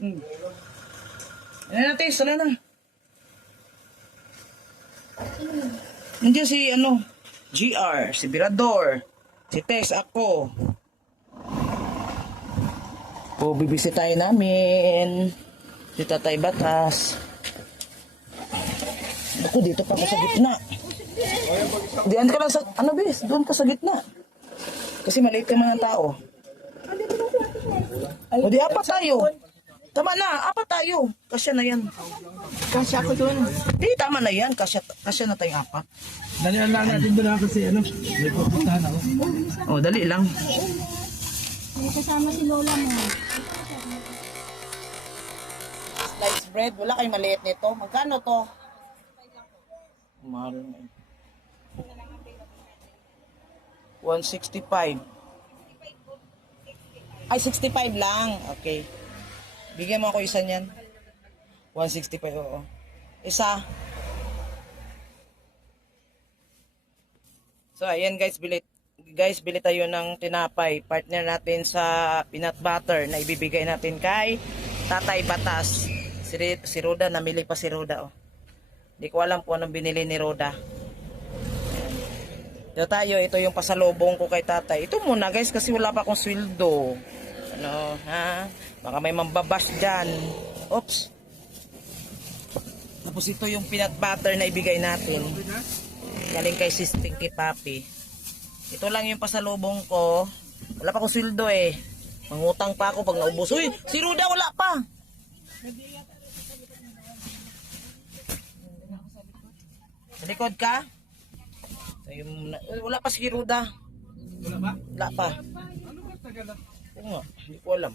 Ano natin, sala na. Nandiyan si GR, si Birador, si Tex, ako. O, bibisitahin namin si Tatay Batas. Ako, dito pa ako sa gitna. Diyan ka lang sa, bis, doon ka sa gitna. Kasi maliit ka man ang tao. O, di apat tayo. Tama na, apat tayo. Kasya na yan. Kasya ako doon. Di, tama na yan. Kasya na tayong apat. Dalihan lang natin doon kasi may pupuntahan ako. O, dali lang. May kasama si Lola mo. Sliced bread, wala kayong maliit nito. Magkano to? Mahal na. 165. Ay, 65 lang. Okay. Bigyan mo ako isa niyan. 165, oo. Isa. So, ayan guys, bili tayo ng tinapay. Partner natin sa peanut butter na ibibigay natin kay Tatay Batas. Si Roda, namili pa si Roda. Oh. Hindi ko alam kung anong binili ni Roda. Ito tayo, ito yung pasalubong ko kay Tatay. Ito muna guys, kasi wala pa akong sweldo. Ha? Baka may mambabash dyan. Oops. Tapos ito yung peanut butter na ibigay natin. Galing kay Sis Pinky Papi. Ito lang yung pasalubong ko. Wala pa akong sweldo eh. Mangutang pa ako pag naubos. Uy, si Roda wala pa. Sa likod ka? Wala pa si Roda. Wala ba? Wala pa. Ano ba tagal na? Oo nga, hindi ko alam.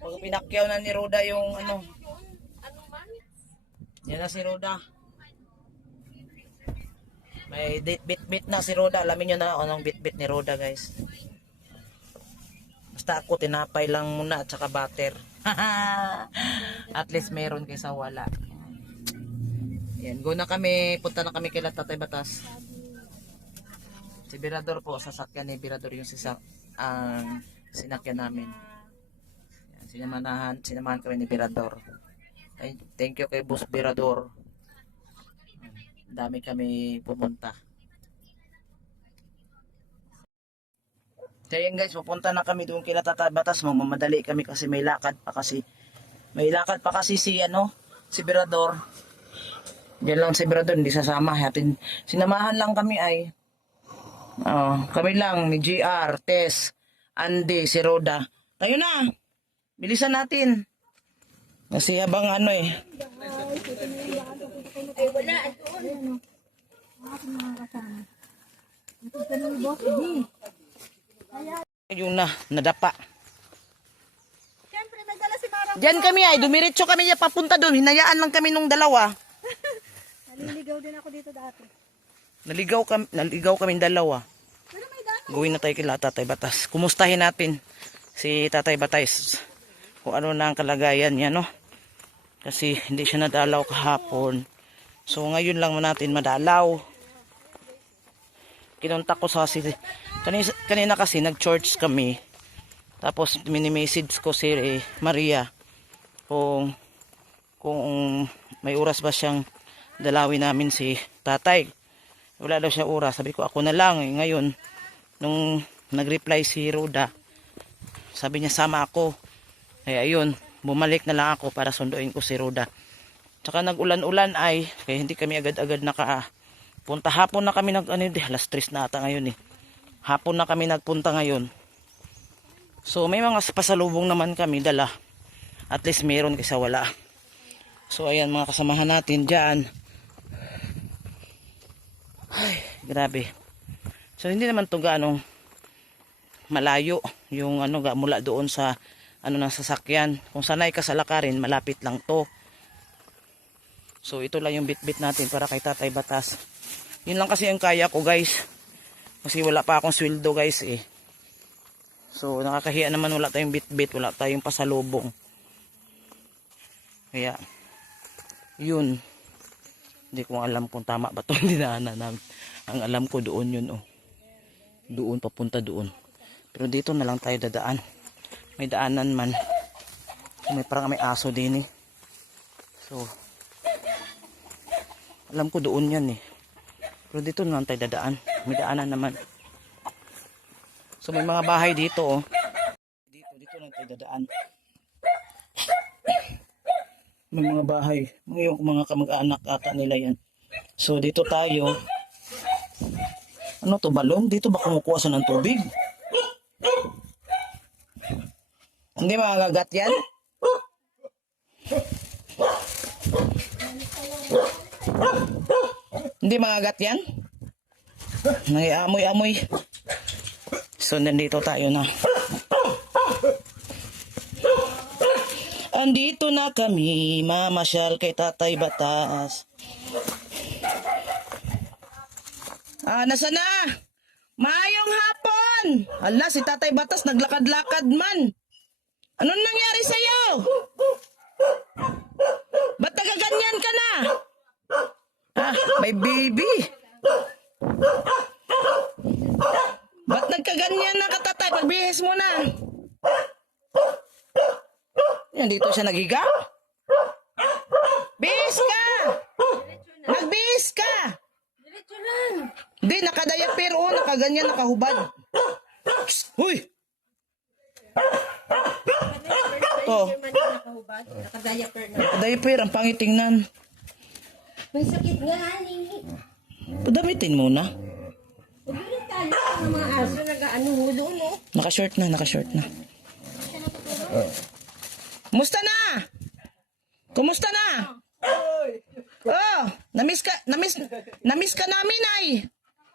Pag pinakyaw na ni Roda yung yan na si Roda. May bit na si Roda. Alamin nyo na anong bit ni Roda guys. Basta ako tinapay lang muna at saka butter. At least meron kaysa wala. Yan, go na kami. Punta na kami kay Tatay Batas. Si Birador po, sasakyan ni Birador yung sinakyan namin. Yan, sinamahan kami ni Birador. Thank you kay Boss Birador. Dami kami pumunta. Kaya guys, pupunta na kami doon kila Tatay Batas. Mamadali kami kasi may lakad pa kasi. May lakad pa kasi si Birador. Diyan lang si Birador, hindi sasama. Sinamahan lang kami ay. Kami lang ni GR, Tess, Andy, si Roda. Tayo na. Bilisan natin. Kasi habang Ay, wala. Doon. Mga kasama. Ito ka ng boss, D. yung nadapa. Siyempre, nagdala si Marang. Diyan kami ay, dumiretso kami niya papunta doon. Hinayaan lang kami nung dalawa. Naliligaw din ako dito dati. Naligaw kami dalawa. Pero may daan. Gawin na tayo kila Tatay Batas. Kumustahin natin si Tatay Batas. Kung ano na ang kalagayan niya, no? Kasi hindi siya nadalaw kahapon. So ngayon lang natin madalaw. Kinuntak ko sa kanina kasi nag-church kami. Tapos mini-message ko si Maria kung may oras ba siyang dalawin namin si Tatay. Wala daw siya oras. Sabi ko ako na lang. Ngayon nung nag-reply si Roda, sabi niya sama ako. Kaya ayun, bumalik na lang ako para sunduin ko si Roda. Tsaka nag-ulan-ulan ay, kaya hindi kami agad-agad nakapunta. Hapon na kami alas 3 na ata ngayon eh. Hapon na kami nagpunta ngayon. So may mga pasalubong naman kami dala. At least meron kaysa wala. So ayan mga kasamahan natin dyan. Ay, grabe. So hindi naman to ganong malayo yung mula doon sa ng sasakyan. Kung sanay ka sa lakarin, malapit lang to. So ito lang yung bit-bit natin para kay Tatay Batas. Yun lang kasi ang kaya ko guys. Kasi wala pa akong sweldo guys eh. So nakakahiya naman, wala tayong bit-bit, wala tayong pasalubong. Kaya yun. Hindi ko alam kung tama ba itong dinaanan namin. Ang alam ko doon yun oh. Doon, papunta doon. Pero dito na lang tayo dadaan. May daanan man. May parang may aso din eh. So, alam ko doon yan eh. Pero dito naman tayo dadaan. May daanan naman. So may mga bahay dito oh. Dito lang tayo dadaan. May mga bahay. Yung mga kamag-anak ata nila yan. So dito tayo. Ano to, balon? Dito ba kumukuha sa ng tubig? Hindi makakagat yan? Hindi makagat yan? Nangiamoy-amoy. So nandito tayo na. Andito na kami, mamasyal kay Tatay Batas. Nasa na? Maayong hapon! Ala, si Tatay Batas naglakad-lakad man. Anong nangyari sa'yo? Ba't nagaganyan ka na? May baby. Ba't nagkaganyan na ka, Tatay? Pagbihis mo na. Yan, dito siya nagiga. Bihis ka! Nagbihis ka! Diretso lang. Hindi, nakadayapir o, nakaganyan, nakahubad. Uy! To. Nakadiaper na. Diaper, ang pangit tingnan. May sakit nga, ani. Padamitin muna. Huwag yung tali ng mga aso nag-ano doon, no? Naka-short na. Kumusta na? Kumusta na? Oh, namiss ka namin ay.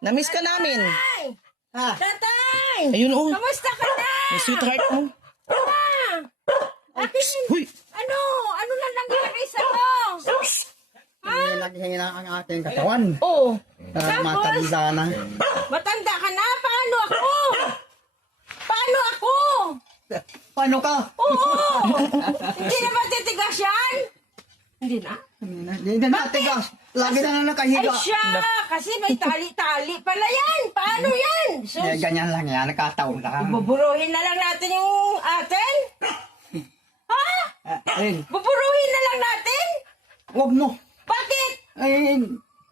Namiss ka namin. Ay! Tatay! Ayun oh. Kamusta ka na? Yung sweetheart mo. Akin, Uy, ano? Ano na nangyari sa'yo? Naghihingin ang aking katawan. Oh. Matanda na. Matanda ka na? Paano ako? Paano ako? Paano ka? Oo! Hindi na ba titigas yan? Hindi na? Hindi na natigas. Lagi na nakahiga. Ay siya! Kasi may tali-tali pala yan! Paano yan? So, Ganyan lang yan. Nakataon lang. buburuhin na lang natin yung atin? Ha? Buburuhin na lang natin? Huwag mo. Bakit? Ay,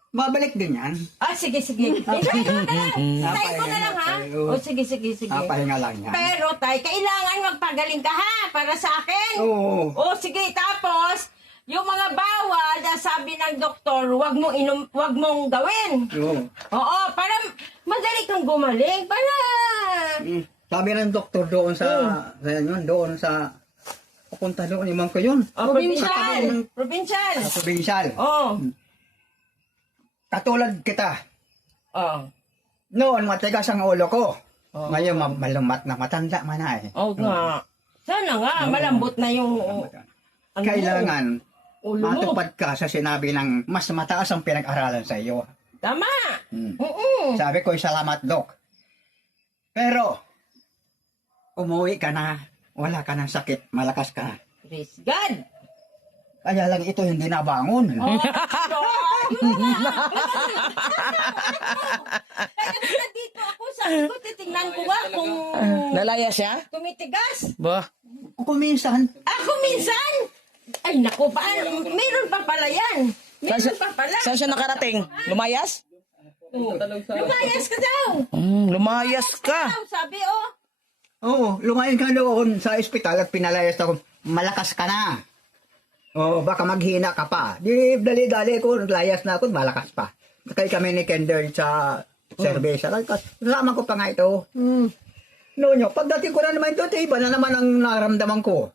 babalik din yan. Sige. Hintayin ko na lang. Hintayin ko na lang, ha? Oo. Sige. Pahinga lang yan. Pero, tay, kailangan magpagaling ka, ha? Para sa akin. Oo. Sige, tapos, yung mga bawal, sabi ng doktor, wag mong gawin. Oo. Oo, para madali kang gumaling. Para... Sabi ng doktor doon sa pupunta doon, imam ko yun. Provincial. Sa provincial. Oo. Katulad kita. Oo. Noon, matigas ang ulo ko. Ngayon, malumat na. Matanda man na eh. Oo nga. Sana nga, malambot na yung... ano, Kailangan ulo mo. matupad ka sa sinabi ng mas mataas ang pinag-aralan sa iyo. Tama. Hmm. Oo. Sabi ko, salamat, Dok. Pero, umuwi ka na. Wala ka ng sakit. Malakas ka na. Praise God. Kaya lang ito hindi nabangon. Oh, kaya dito ako, sabi ko, titingnan ko nga kung lalaya siya? tumitigas. Ba? Kuminsan, Ako minsan. Ay, naku, paano? Meron pa pala yan. Meron pa pala. Saan siya nakarating? Lumayas? Lumayas ka daw. Lumayas ka. Sabi, lumayan ka doon sa ospital at pinalayas ako, malakas ka na. Baka maghina ka pa. Di, dali-dali ko, layas na ako, malakas pa. Kaya kami ni Kender sa service. Kasama ko pa nga ito. Noon pagdating ko na naman ito, iba na naman ang naramdaman ko.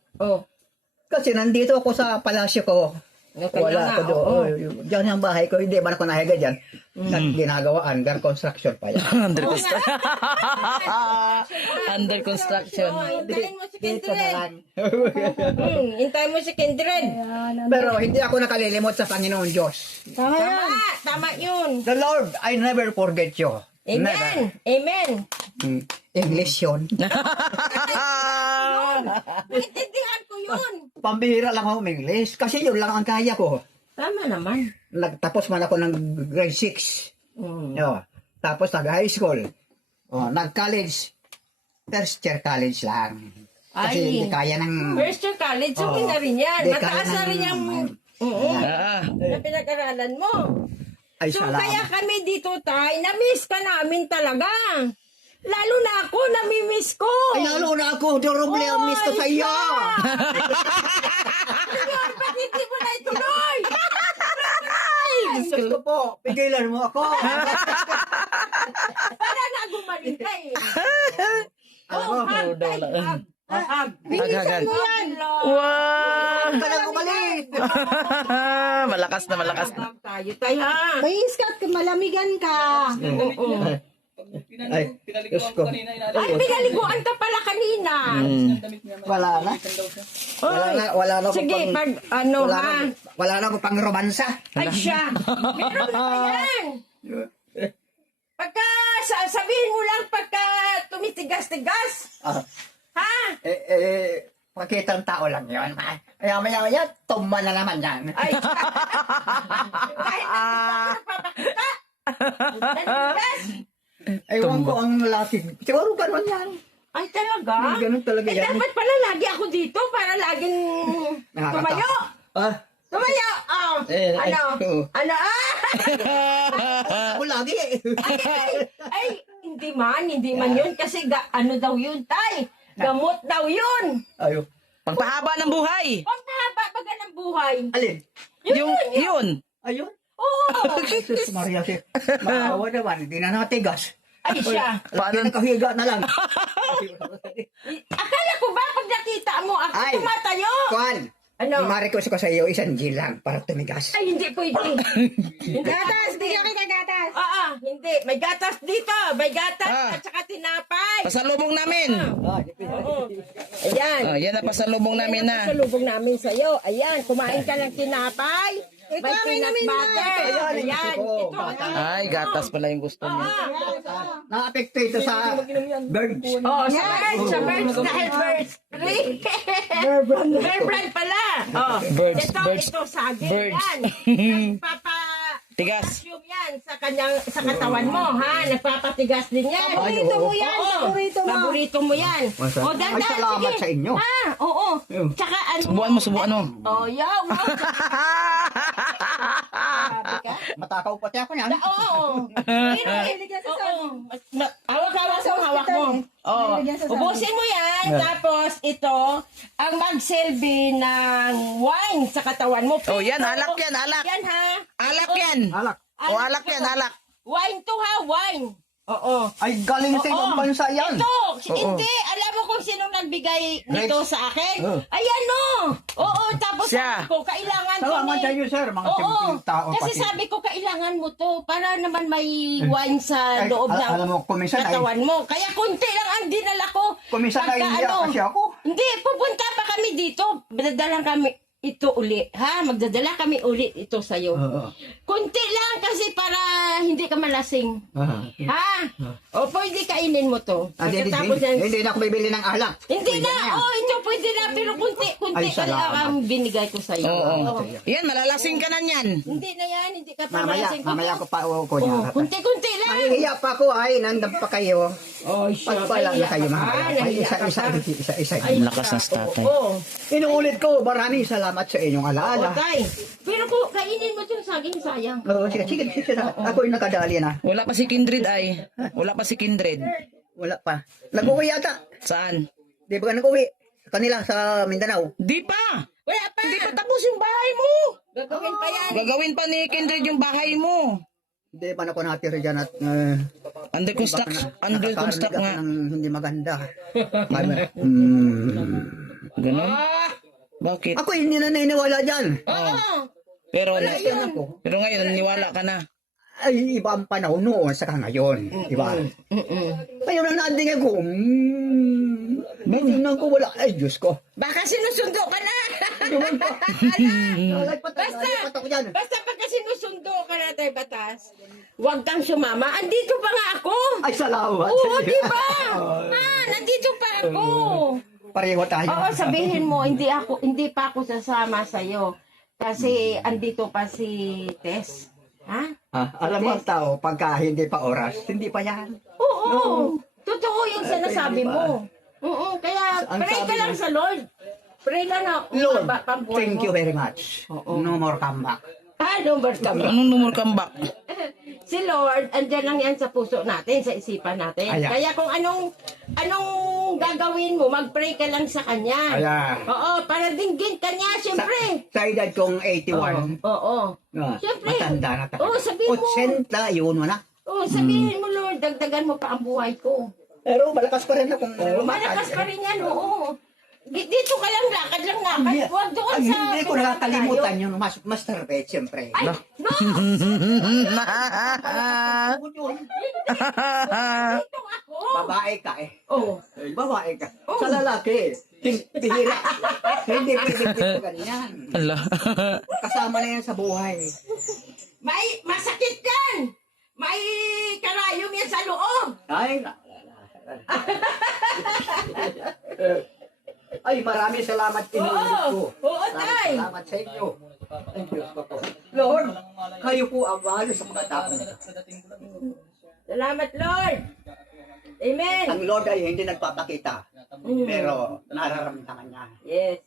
Kasi nandito ako sa palasyo ko. Wala ako doon. Diyan yung bahay ko, hindi man ako nahiga dyan. Ginagawaan, hanggang construction pa yan. Under construction. Under construction. hintayin mo si Dito na Kindred. lang. Hintayin mo si Kindred. Pero hindi ako nakalilimot sa Panginoon Diyos. Tama yun. The Lord, I never forget you. Never. Amen. English yun. Naintindihan ko yun. Pambihira lang ako English kasi yun lang ang kaya ko. Tama naman. Nagtapos man ako ng grade 6. Tapos nag-high school. Nag-college. First year college lang. Kasi Ay. hindi kaya ng... First year college, okay na rin yan. Hindi Mataas kaya na rin yung na pinag-aralan mo. Ay, So, salamat. kaya kami dito, tay, na-miss ka namin talaga. Lalo na ako, nami-miss ko. Ay, lalo na ako, durable ang miss ko sa iyo. Ngayon, ba't hindi mo na ituloy? Diyos ko po, pigilan mo ako. Para na gumaling ka eh. Alam Oh, mo, hug, tay, hug. Hug. Hag-hagan. Wow! ka na gumaling. Malakas na, malakas na. Hug tayo, tay, ha? May iskat, malamigan ka. Oo. Ay, Diyos ko. Ay, pinaliguan ka pala kanina. Wala na. Wala na ako Sige, pang... pag ano Wala ha? na, wala na ako pang romansa. Ay siya. Meron na ba yan? Pagka, sabihin mo lang pagka tumitigas-tigas. Ah, Ha? pakitang tao lang yun. Maya, tumba na naman yan. Ay. Kahit hindi pa ako nagpapakita. Nanitigas. Ewan ko ang lalaki. Siguro ganun yan. Ay, talaga? Ganun talaga yan. Dapat pala lagi ako dito para laging Nakakatawa. tumayo. Ah, Tumayo. Oh. Ano? oo. Ano? Ako lagi eh. Ay, hindi man yun. Kasi ano daw yun, tay? Gamot daw yun. Ayo. Pagpahaba ng buhay. Pagpahaba baga ng buhay. Alin? Yun. Ayun. Oo. Jesus Maria. Maawa naman. Hindi na natigas. Ay, siya. Paano nakahiga na lang? Akala ko ba pag nakita mo ako Ay. tumatayo? Kuan. Ano? Ma-request ko sa iyo isang G lang para tumigas. Ay, hindi pwede. Hindi Gatas, bigyan kita gatas. Oo, hindi. May gatas dito. May gatas at saka tinapay. Pasalubong namin. Oo. Ayan. Yan na pasalubong namin na. Salubong namin sa'yo. Ayan, kumain ka ng tinapay. May peanut butter. Ayan. Ito. Ay, gatas pala yung gusto niya. Na-apekto ito sa birds. Oh, sa birds dahil birds. Bear brand pala. Oh, Birds, ito, birds, ito, saging birds. yan. Tigas. Calcium yan sa katawan mo, ha? Nagpapatigas din yan. Paborito mo yan, paborito mo. Paborito mo yan. Masa- O, Ay, salamat sa inyo. Ha? Oo. Tsaka ano? Subuan mo. Oh, yaw. Matakaw pati ako yan. Oo. Pero, oo. Hawak mo. Oh, ubusin mo yan. Tapos, ito, ang magsilbi ng wine sa katawan mo. Oh, yan, alak yan, alak. Yan, ha? Alak yan. Alak. O, alak yan, alak. Wine to, ha? Wine. Oo. Ay, galing sa ibang bansa yan. Ito, hindi. Alam mo kung sino nagbigay nito Grapes. sa akin? Oh. Ayan, no. Oo, tapos Siya. sabi ko, kailangan ko Salamat ni- sa inyo, sir. Mga Oo, simpleng tao kasi pati. sabi ko, kailangan mo to para naman may wine sa Ay, loob ng alam mo, kuminsan ay- katawan mo. Kaya konti lang ang dinala ko. Kuminsan ay Pagka hindi kasi ako. Hindi, pupunta pa kami dito. Dadalang kami ito uli. Ha? Magdadala kami uli ito sa'yo. Oo. Kunti lang kasi para hindi ka malasing. Ha? O pwede kainin mo to. Hindi, Pagkatapos yan, hindi na ako bibili ng alak. hindi Pwede na. yan. Oh, ito pwede na. Pero kunti Ay, ka salamat. lang ang binigay ko sa'yo. Oo. Yan, malalasing ka na niyan. Hindi na yan. Hindi ka pa Mamaya, malasing. mamaya ko pa ko Oh, niya. kunti-kunti lang. Mahihiya pa ako ay, nandang pa kayo. Oh, siya. Pagpala na kayo mga Ah, ay, nahiya ka pa. isa. Ay, Lakas ng tatay. Oo. Inuulit ko, maraming salamat sa inyong alaala. Tay. Pero kung kainin mo yung saging, sayang. Oo, sige. Ako'y nakadali na. Wala pa si Kindred ay. Wala pa si Kindred. Wala pa. Nag-uwi yata. Saan? Di ba ka nag-uwi? Sa kanila, sa Mindanao. Di pa. Wala pa. Hindi pa tapos yung bahay mo. Gagawin pa yan. Gagawin pa ni Kindred yung bahay mo. Hindi pa na ako natira dyan at Under construction. Under construct nakakarinig nga. ako ng hindi maganda. Ganun? Bakit? Ako hindi na naniniwala dyan. Oo. Pero, Yan ako. pero ngayon, niwala ka na. Ay, iba ang panahon noon saka ngayon. Diba? Ngayon na naanding ako. Tingnan ko wala. Ay, Diyos ko. Baka sinusundo ka na. Diwan pa. Basta, ako dyan. basta pagka sinusundo ka na tayo batas, huwag kang sumama. Andito pa nga ako. Ay, salamat. Oo, di ba? Nandito pa ako. Pareho tayo. Oo, sabihin mo, hindi pa ako sasama sa'yo. Kasi andito pa si Tess. Ha? Alam mo ang tao, pagka hindi pa oras, hindi pa yan. Oo. Totoo yung sinasabi mo. Oo, kaya Ang pray sabi ka lang niya- sa Lord. Pray lang na Lord, pambuhay thank mo. you very much. No more comeback. Number ka ba? Anong number kambak? Si Lord, andyan lang yan sa puso natin, sa isipan natin. Ayan. Kaya kung anong gagawin mo, mag-pray ka lang sa Kanya. Ayan. Oo, para dinggin ka niya, siyempre. Sa edad kong 81, Oo. ah, Siyempre. matanda na tayo. Oo, sabihin mo. 80, yun mo na. Oo, sabihin mo, Lord, dagdagan mo pa ang buhay ko. Pero malakas pa rin akong Malakas pa rin yan, oo. Dito ka lang, lakad lang lakad. Huwag doon Ay, sa... hindi ko nakakalimutan yung masturbate, siyempre. Ay, no! Dito ako! Babae ka eh. Oo. Babae ka. Sa lalaki, bihira. Hindi pwede dito ganyan. Ala. Kasama na yan sa buhay. May masakit yan! May karayom yan sa loob! Ay, ay, maraming salamat inulit ko. Oo, tay. Salamat sa inyo. Ang Diyos ko po. Lord, kayo po ang mahalo sa mga tao. Salamat, Lord! Amen! Ang Lord ay hindi nagpapakita. Pero nararamdaman niya. Yes.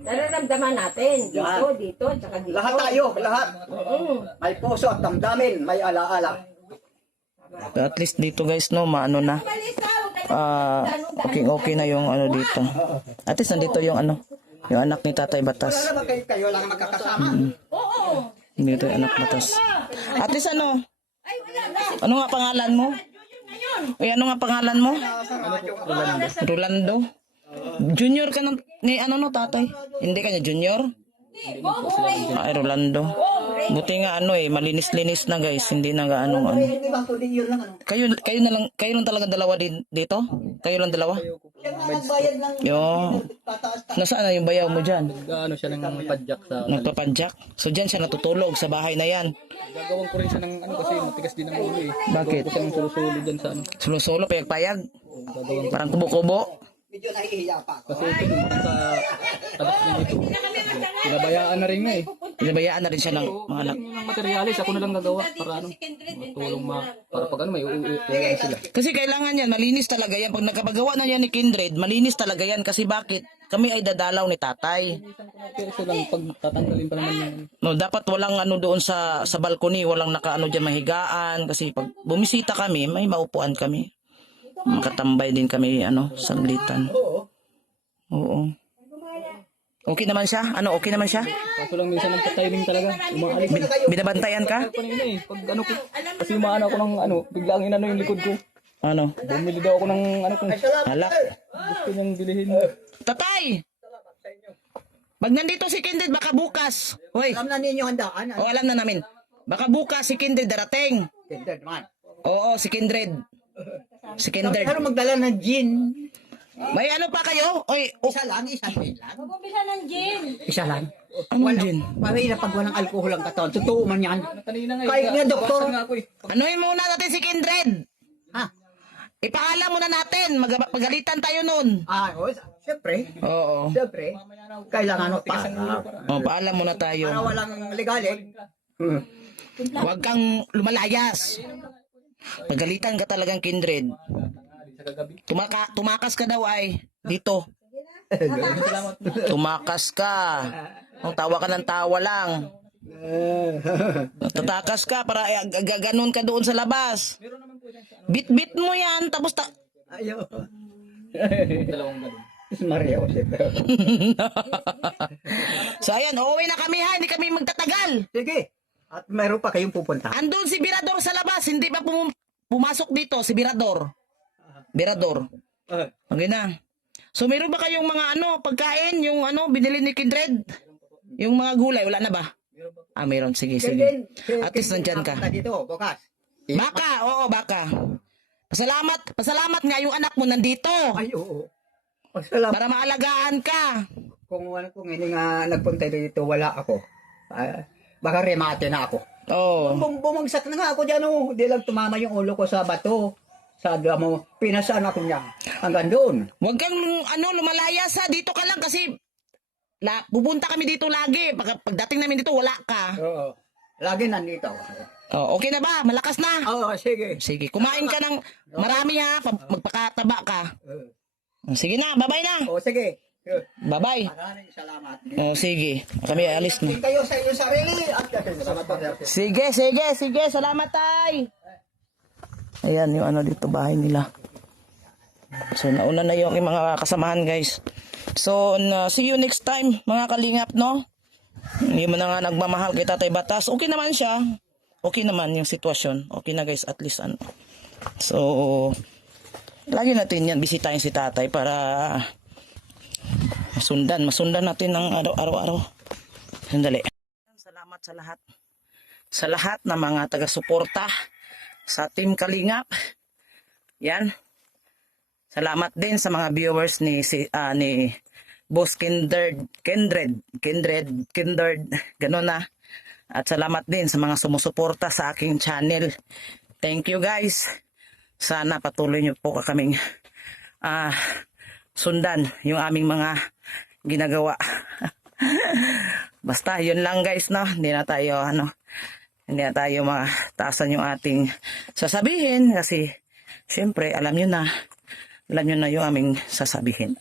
Nararamdaman natin. Dito, Yan. dito, tsaka dito. Lahat tayo, lahat. Oo. May puso at damdamin, may alaala. At least dito guys, no, maano na. Okay na yung ano dito. At least nandito yung ano, yung anak ni Tatay Wala Batas. naman kayo lang magkakasama. Oo. Dito yung anak Batas. At least ano, Ay, wala na. ano nga pangalan mo? Yun ngayon. Uy, ano nga pangalan mo? Rolando. Junior ka ng, ni ano no, tatay? Hindi ka niya junior? Ay, Rolando. Buti nga ano malinis-linis na guys, hindi na gaano ano. Hindi ba kundi yun lang ano? Kayo lang talaga dalawa din dito? Kayo lang dalawa? Yung mga nagbayad ng Yo. Nasaan na yung bayaw mo diyan? Ano siya ng padjak sa... Nagpapadyak. So diyan siya natutulog sa bahay na yan. Gagawin ko rin siya ng ano kasi matigas din ang ulo eh. Bakit? Kasi ang sulo-sulo dyan sa ano. Solo-solo, payag-payag. Parang kubo-kubo. medyo nahihiya pa ako. Kasi ito yung parang sa tadak din dito. Pinabayaan na rin nga eh. Pinabayaan na rin siya ng mga anak. Yung materialis, ako na lang gagawa para ano. Matulong para pag ano may uuwi sila. Kasi kailangan yan, malinis talaga yan. Pag nakapagawa na yan ni Kindred, malinis talaga yan. Kasi bakit? Kami ay dadalaw ni tatay. Kasi lang pag tatanggalin pa naman yung... No, dapat walang ano doon sa balcony, walang nakaano diyan mahigaan kasi pag bumisita kami, may maupuan kami. Makatambay din kami ano, saglitan. Oo. Okay naman siya? Ano, okay naman siya? Kaso lang minsan ang timing talaga. Umaalis. Binabantayan ka? Kanina eh. Pag ano ko. Kasi umaano ako ng ano. Biglang inano yung likod ko. Ano? Bumili daw ako ng ano kung Alak. gusto niyang bilhin. Tatay! Pag nandito si Kindred, baka bukas. Hoy, Alam na ninyo handaan. o alam na namin. Baka bukas si Kindred darating. Kindred man. Oo, si Kindred. Si Kindred. Pero magdala ng gin. May ano pa kayo? Oy, Isa lang, isang gin lang. Mag-umpisa ng gin. Isa lang. anong gin? Mahirap pag walang alkohol ang katawan. Totoo man yan. Kanina nga Kahit nga, doktor. Nga ako eh. Anuhin muna natin si Kindred. Ha? Ipaalam muna natin. Pagalitan tayo nun. Ah, oh, siyempre. Oo. Siyempre. Kailangan mo pa. O, paalam muna Para tayo. walang legalig. Huwag kang lumalayas. Pagalitan ka talagang Kindred. Tumakas ka daw ay. Dito. Tumakas ka. Ang tawa ka ng tawa lang. Tatakas ka para gaganon ka doon sa labas. Bit-bit mo yan. Tapos Ayaw. Dalawang ganun. Maria Jose. So ayan, uuwi na kami ha. Hindi kami magtatagal. Sige. At mayroon pa kayong pupunta. Andun si Birador sa labas. Hindi pa pumasok dito si Birador. Birador. Okay na. So meron ba kayong mga ano, pagkain, yung ano, binili ni Kindred? Yung mga gulay, wala na ba? Ah, meron. Sige, sige. At least nandyan ka. Punta dito, bukas. Baka, oo, baka. Pasalamat nga yung anak mo nandito. Ay, oo. Salamat. Para maalagaan ka. Kung hindi nga nagpunta dito, wala ako. Baka remate na ako. Oo. Bumagsak na nga ako dyan, oh. Di lang tumama yung ulo ko sa bato. Sa damo, pinasaan ako niya. Hanggang doon. Huwag kang ano, lumalayas ha. Dito ka lang kasi pupunta kami dito lagi. Pagdating namin dito, wala ka. Oo. Lagi nandito. Oh, okay na ba? Malakas na. Oo, sige. Sige, kumain ka ng marami ha. Magpakataba ka. Sige na, bye-bye na. O sige. Bye-bye. Maraming salamat. Sige, kami alis na. Tingin kayo sa iyong sarili at salamat po. Sige. Salamat, tay. Ayan yung ano dito, bahay nila. So, nauna na yung aking mga kasamahan, guys. So, see you next time, mga kalingap, no? Hindi mo na nga nagmamahal kay Tatay Batas. Okay naman siya. Okay naman yung sitwasyon. Okay na, guys, at least ano. So, lagi natin yan, bisitahin si Tatay para masundan natin ng araw-araw. Sandali. Salamat sa lahat. Sa lahat ng mga taga-suporta sa Team Kalingap. Yan. Salamat din sa mga viewers ni Boss Kindred, gano'n na. At salamat din sa mga sumusuporta sa aking channel. Thank you, guys. Sana patuloy niyo po kaming sundan yung aming mga ginagawa. Basta yun lang, guys, no? Hindi na tayo mataasan yung ating sasabihin kasi syempre alam nyo na yung aming sasabihin.